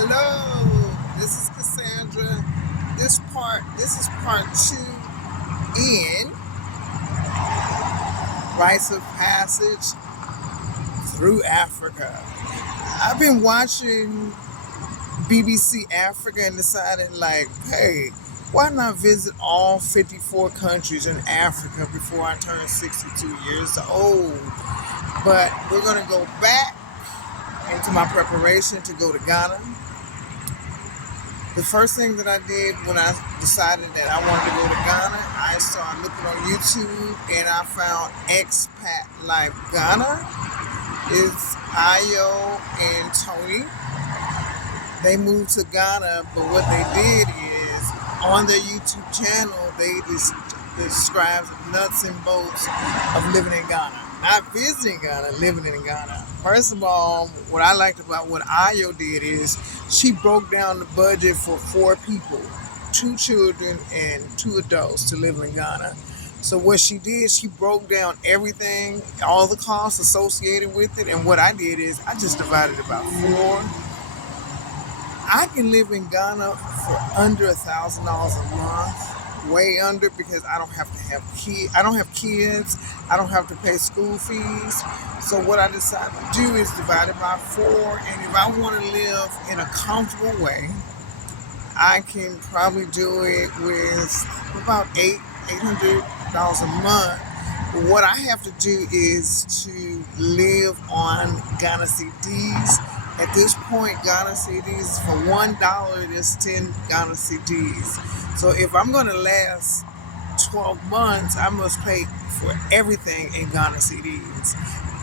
Hello, this is Cassandra. This is part two in Rites of Passage through Africa. I've been watching BBC Africa and decided, like, hey, why not visit all 54 countries in Africa before I turn 62 years old? But we're going to go back into my preparation to go to Ghana. The first thing that I did when I decided that I wanted to go to Ghana, I started looking on YouTube and I found Expat Life Ghana. It's Ayo and Tony. They moved to Ghana, but what they did is on their YouTube channel, they describe the nuts and bolts of living in Ghana. Not visiting Ghana, living in Ghana. First of all, what I liked about what Ayo did is she broke down the budget for 4 people, 2 children and 2 adults to live in Ghana. So what she did, she broke down everything, all the costs associated with it. And what I did is I just divided it by 4. I can live in Ghana for under $1,000 a month. Way under, because I don't have to have kids. I don't have kids. I don't have to pay school fees. So what I decided to do is divide it by 4. And if I want to live in a comfortable way, I can probably do it with about $800 a month. But what I have to do is to live on Ghana CDs. At this point, Ghana CDs, for $1, there's 10 Ghana CDs. So if I'm going to last 12 months, I must pay for everything in Ghana CDs.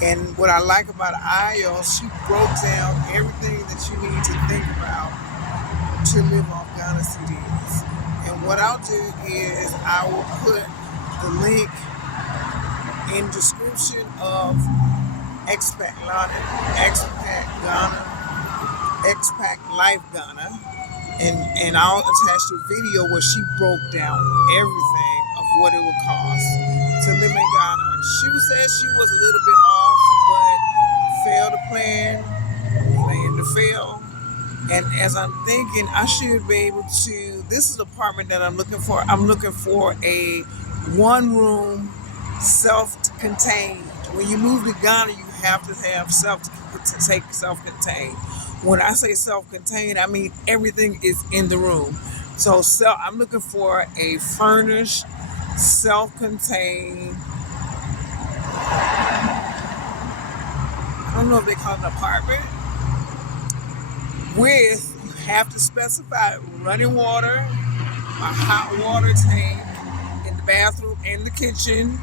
And what I like about Ayo, she broke down everything that you need to think about to live off Ghana CDs. And what I'll do is I will put the link in description of Expat Ghana, Expat Life Ghana. And I'll attach the video where she broke down everything of what it would cost to live in Ghana. She said she was a little bit off, but failed to plan to fail. And as I'm thinking, I should be able to, this is the apartment that I'm looking for. I'm looking for a 1-room, self-contained. When you move to Ghana, you have to have self-contained. When I say self-contained, I mean everything is in the room. So I'm looking for a furnished, self-contained, I don't know if they call it an apartment, with, you have to specify running water, a hot water tank in the bathroom and the kitchen,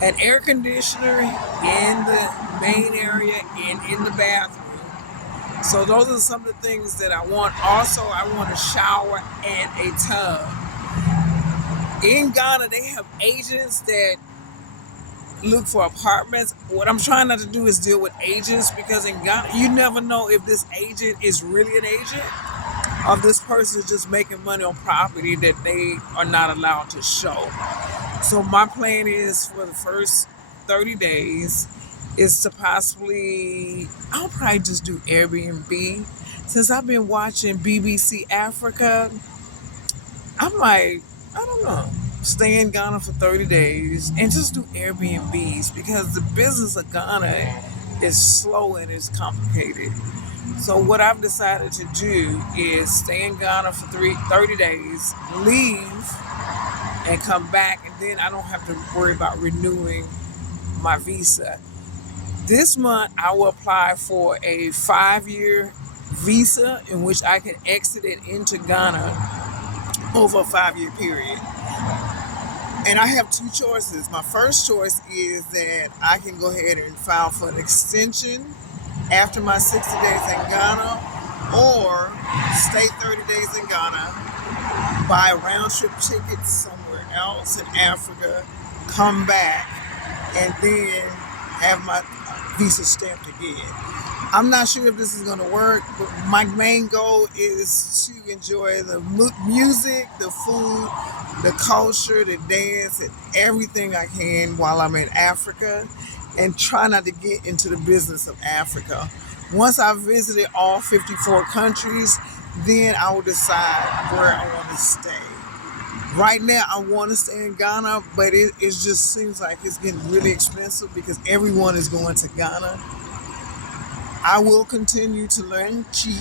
an air conditioner in the main area and in the bathroom. So those are some of the things that I want. Also, I want a shower and a tub. In Ghana, they have agents that look for apartments. What I'm trying not to do is deal with agents, because in Ghana, you never know if this agent is really an agent or if this person is just making money on property that they are not allowed to show. So my plan is, for the first 30 days, is to possibly, I'll probably just do Airbnb. Since I've been watching BBC Africa, I'm like, I don't know, stay in Ghana for 30 days and just do Airbnbs, because the business of Ghana is slow and it's complicated. So what I've decided to do is stay in Ghana for 30 days, leave, and come back, and then I don't have to worry about renewing my visa. This month, I will apply for a 5-year visa in which I can exit it into Ghana over a 5-year period. And I have 2 choices. My first choice is that I can go ahead and file for an extension after my 60 days in Ghana, or stay 30 days in Ghana, buy a round-trip ticket somewhere else in Africa, come back, and then have my visa stamped again. I'm not sure if this is going to work, but my main goal is to enjoy the music, the food, the culture, the dance, and everything I can while I'm in Africa, and try not to get into the business of Africa. Once I visited all 54 countries, then I will decide where I want to stay. Right now, I want to stay in Ghana, but it just seems like it's getting really expensive because everyone is going to Ghana. I will continue to learn Chi.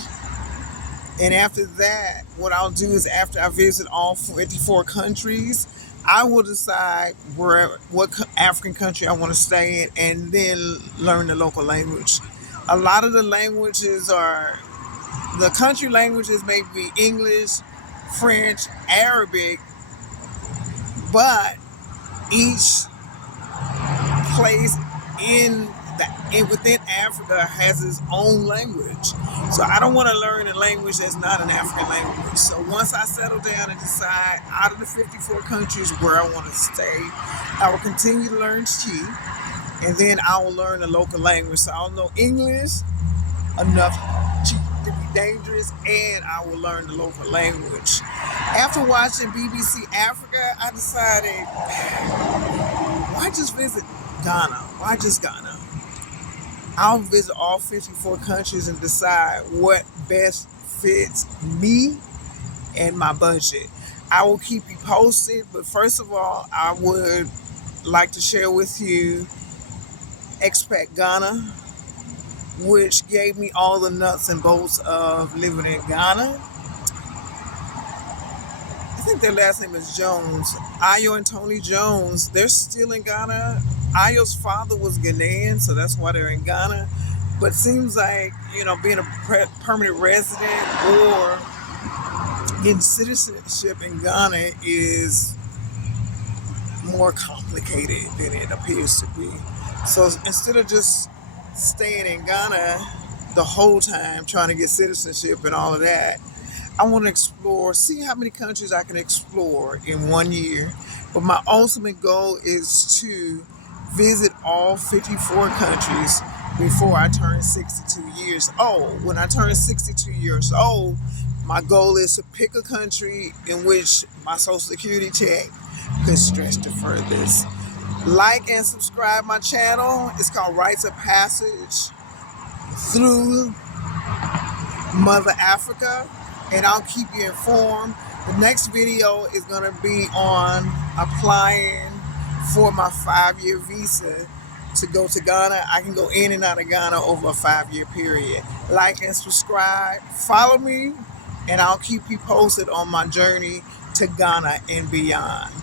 And after that, what I'll do is after I visit all 54 countries, I will decide what African country I want to stay in and then learn the local language. A lot of the languages are the country languages may be English, French, Arabic, but each place within Africa has its own language. So I don't want to learn a language that's not an African language. So once I settle down and decide out of the 54 countries where I want to stay, I will continue to learn Chi, and then I will learn the local language. So I'll know English enough to be dangerous, and I will learn the local language. After watching BBC Africa, I decided, why just visit Ghana? Why just Ghana? I'll visit all 54 countries and decide what best fits me and my budget. I will keep you posted, but first of all, I would like to share with you Expat Ghana, which gave me all the nuts and bolts of living in Ghana. I think their last name is Jones. Ayo and Tony Jones, they're still in Ghana. Ayo's father was Ghanaian, so that's why they're in Ghana. But seems like, being a permanent resident or getting citizenship in Ghana is more complicated than it appears to be. So instead of just staying in Ghana the whole time trying to get citizenship and all of that, I want to explore, see how many countries I can explore in 1 year. But my ultimate goal is to visit all 54 countries before I turn 62 years old. When I turn 62 years old, my goal is to pick a country in which my Social Security check could stretch the furthest. Like and subscribe my channel. It's called Rites of Passage through Mother Africa, and I'll keep you informed. The next video is going to be on applying for my 5-year visa to go to Ghana. I can go in and out of Ghana over a 5-year period. Like and subscribe, follow me, and I'll keep you posted on my journey to Ghana and beyond.